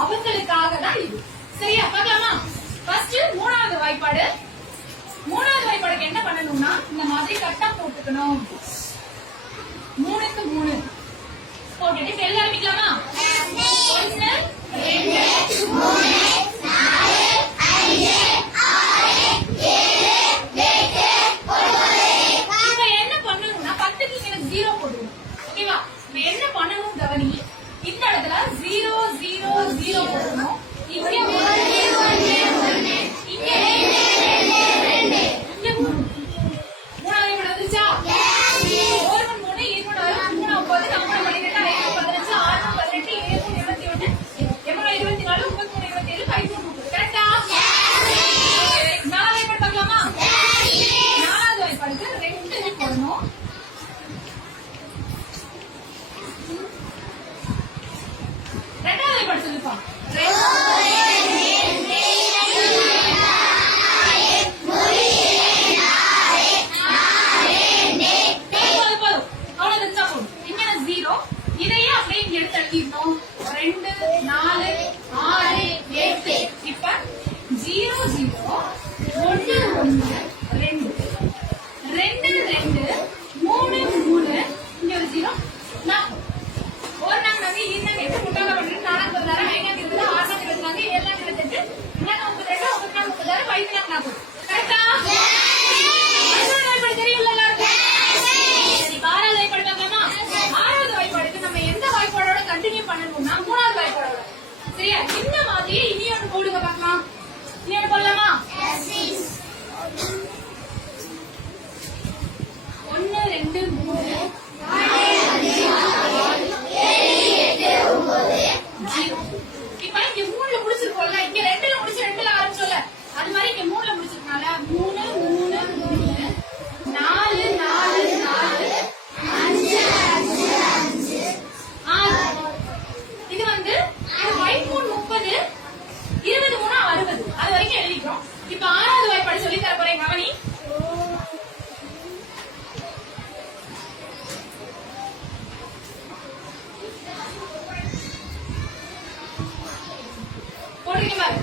அவங்களுக்காக தான் இது. சரியா? பார்க்கலாமா? ஃபர்ஸ்ட் மூணாவது வாய்ப்பாடு. மூணாவது வாய்ப்பாடுக்கு என்ன பண்ணணும்னா இந்த மாதிரி கட்டம் போட்டுக்கணும். 3க்கு 3 போட்டுட்டு எழுத ஆரம்பிக்கலாமா? 1 2 3 4 5 6 7 8 9. இப்ப என்ன பண்ணணும்னா 10க்கு எனக்கு 0 போடுவோம். ஓகேவா? இப்ப என்ன பண்ணணும் கவனி. இந்த இடத்துல 0 0 0 போடணும். இங்க 1 1 1 இங்க 2 2 2 இங்க 3 மூணாவது விட வந்துச்சா? ஒரு மணி 3 இன்னொரு 3 9 4 12 15 6 18 7 21 24 23 27 13 கரெக்டா? நாலாவது வாய்ப்பாடு பார்க்கலாமா? நாலாவது வாய்ப்பாடுக்கு 2 போடணும். ரெண்டாவது வாய்ப்பாடு சொல்லுப்பா. இதையே அப்படியே இங்க எடுத்து எழுதிட்டோம். 2 4 6 8. இப்ப 0 0 1 1 2 2 2 3 3 இங்க ஒரு 0 4. ஒரு நாங்க இருந்தாங்க எட்டு முட்டாள பண்ணிட்டு 4 16 5 20 6 24 7 28 இன்னும் 32 36 35 40. கரெக்டா? தெரியும்ல எல்லாருக்கும்? சரி, ஆறாவது வாய்ப்பாடு பார்க்கலாமா? ஆறாவது வாய்ப்பாடுக்கு நம்ம எந்த வாய்ப்பாடோட கண்டினியூ பண்ணணும்னா மூணாவது வாய்ப்பாடோட. சரியா? இந்த மாதிரி இனி ஒன்று போடுங்க பார்க்கலாம். இனி ஒன்று போடலாமா? 1 2 3 இப்ப இங்க 3ல முடிச்சிருக்கோம்ல, இங்க 2ல முடிச்சு 2ல ஆரம்பிச்சோம்ல, அது மாதிரி இங்க 3ல முடிச்சிருக்கனால 3 3 3 4 4 4 5 5 5 6. இது வந்து இது y 30 20 3 60 அது வரைக்கும் எழுதிக்கிறோம். இப்ப ஆறாவது வாய்ப்பாடு சொல்லி தர போறேன் கவனி. போடுறீங்க பாரு.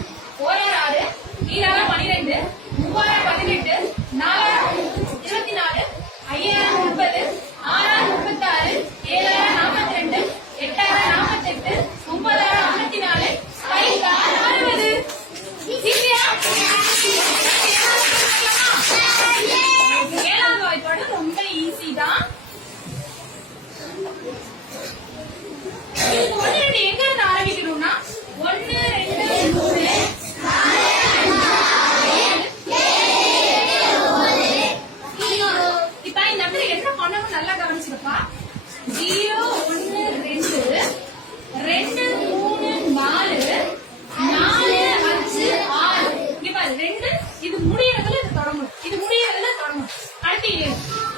1 6 2 12 3 18 4 24 5 30 6 36 7 42 8 48 9 54 5 60. ஏழாவது வாய்ப்பாடு ரொம்ப ஈஸி தான். ஒன்னு ரெண்டு எங்க இருந்து ஆரம்பிக்கணும்னா 1 2 3 இப்ப இந்த இடத்துல என்ன பண்ணணும் நல்லா கவனிச்சுக்கப்பா. 0 1 2 2 3 4 4 5 6. இங்க பாரு 2 இது முடியறதுல இது தொடங்கணும். இது முடியறதுல தொடங்கணும். அடுத்து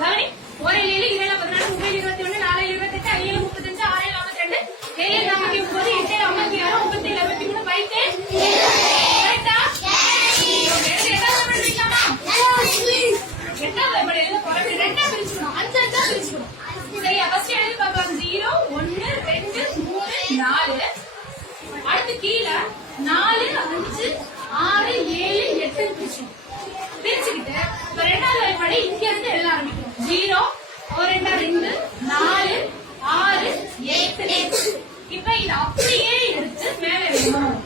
கவனி. 1 7 7 14 3 21 4 28 5 35 6 42 7 49 8 56 37 63 5 கரெக்டா? எட்டாவது படிக்கலாமா? எட்டாவது படி எழுத போறோம். ரெண்டா பிரிச்சுக்கணும். 5 5 பிரிச்சுக்கணும். சரியா? ஃபர்ஸ்ட் எழுதி பார்க்கலாம். 0 1 2 3 4. அடுத்து கீழே 4 5 6 7 8 பிரிச்சுக்கணும். பிரிச்சுக்கிட்டு இப்ப ரெண்டாவது வாய்ப்பாடு இங்க இருந்து எழுத ஆரம்பிக்கணும். 0 1 2 4 6 8. இப்ப இதை அப்படியே எடுத்து மேல எழுதணும்.